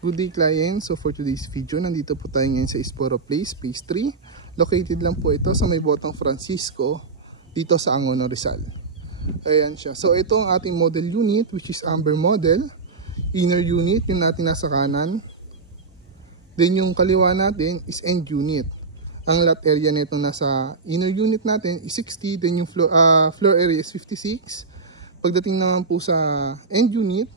Good day client, so for today's video, nandito po tayo ngayon sa Esporo Place, Phase 3. Located lang po ito sa may Botang Francisco, dito sa Angono, Rizal. Ayan siya. So ito ang ating model unit, which is Amber model. Inner unit, yung natin nasa kanan. Then yung kaliwa natin is end unit. Ang lot area nito nasa inner unit natin is 60, then yung floor area is 56. Pagdating naman po sa end unit,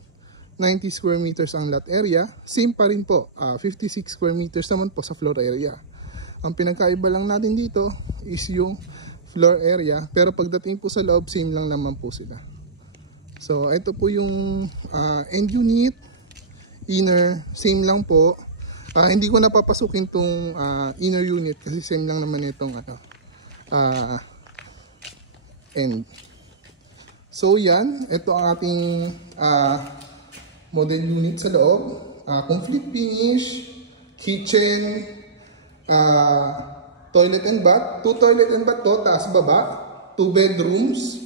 90 square meters ang lot area. Same pa rin po, 56 square meters naman po sa floor area. Ang pinagkaiba lang natin dito is yung floor area, pero pagdating po sa loob, same lang naman po sila. So ito po yung end unit, inner, same lang po. Hindi ko napapasukin tong inner unit kasi same lang naman itong end. So yan, ito ang ating model unit sa loob, complete finish, kitchen, toilet and bath, 2 toilet and bath to, taas baba, 2 bedrooms.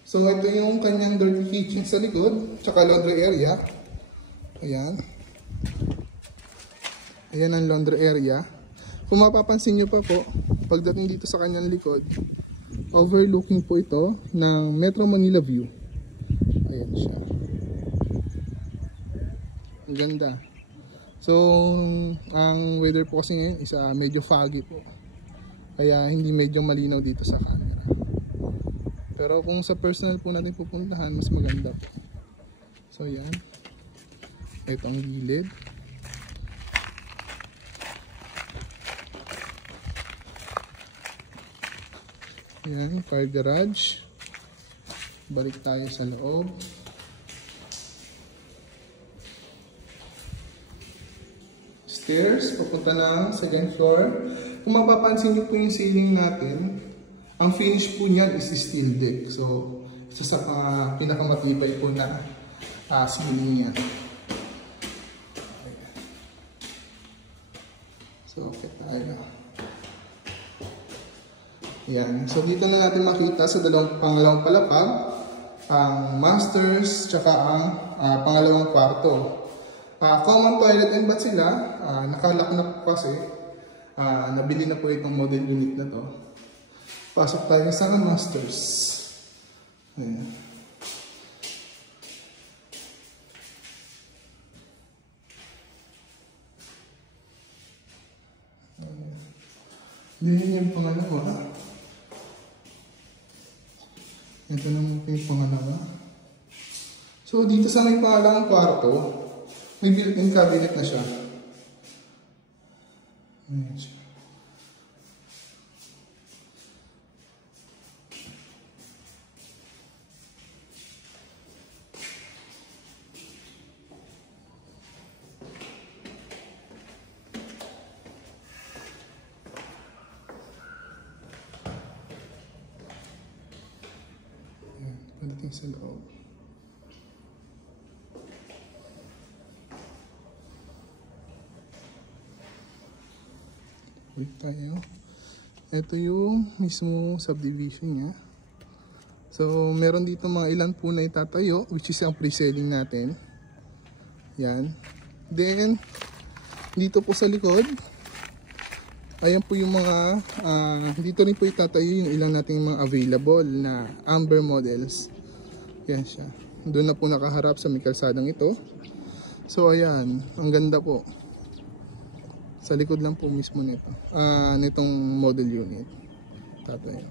So ito yung kanyang dirty kitchen sa likod, tsaka laundry area. Ayan. Ayan ang laundry area. Kung mapapansin nyo pa po, pagdating dito sa kanyang likod, overlooking po ito ng Metro Manila view. Ayan siya. Ang ganda. So, ang weather po kasi ngayon is medyo foggy po. Kaya hindi medyo malinaw dito sa camera. Pero kung sa personal po natin pupuntahan, mas maganda po. So, yan. Ito ang gilid. Yan, car garage. Balik tayo sa loob. Stairs, papunta ng second floor. Kung mapapansin niyo po yung ceiling natin, ang finish po niyan is steel deck. So, isa sa pinakamatibay po na ceiling niya. So, okay tayo. Yan. So, dito na natin makita sa pangalawang palapag, ang masters, tsaka ang pangalawang kwarto. Common toilet and bath sila, nakalock na po kasi, nabili na po itong model unit na to. Pasok tayo sa masters. Ayan. Din yung pangalawa. Ito naman po yung pangalawa. So dito sa may pangalawang kwarto, may built-in cabinet na siya. Ayan siya. Ayan, pagdating sa loob. Tayo. Ito yung mismo subdivision niya. So, meron dito mga ilan po na itatayo, which is ang pre-selling natin. Yan. Then, dito po sa likod, ayan po yung mga, dito rin po itatayo yung ilang nating mga available na Amber models. Yan siya. Doon na po nakaharap sa may kalsadang ito. So, ayan. Ang ganda po. Sa likod lang po mismo nito. Nitong model unit. Tatayo.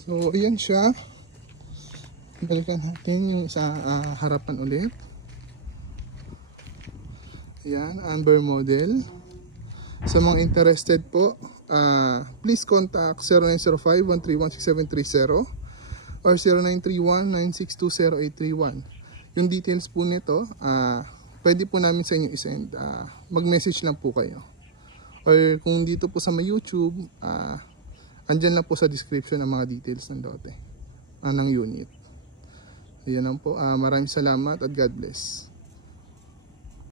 So, ayan siya. Balikan natin yung sa harapan ulit. Ayan, Amber model. Sa mga interested po, please contact 0905-131-6730 or 0931-9620831. Yung details po nito, pwede po namin sa inyo isend. Mag-message lang po kayo. Or kung dito po sa may YouTube, andyan lang po sa description ng mga details ng lote, ng unit. Ayan lang po. Maraming salamat at God bless.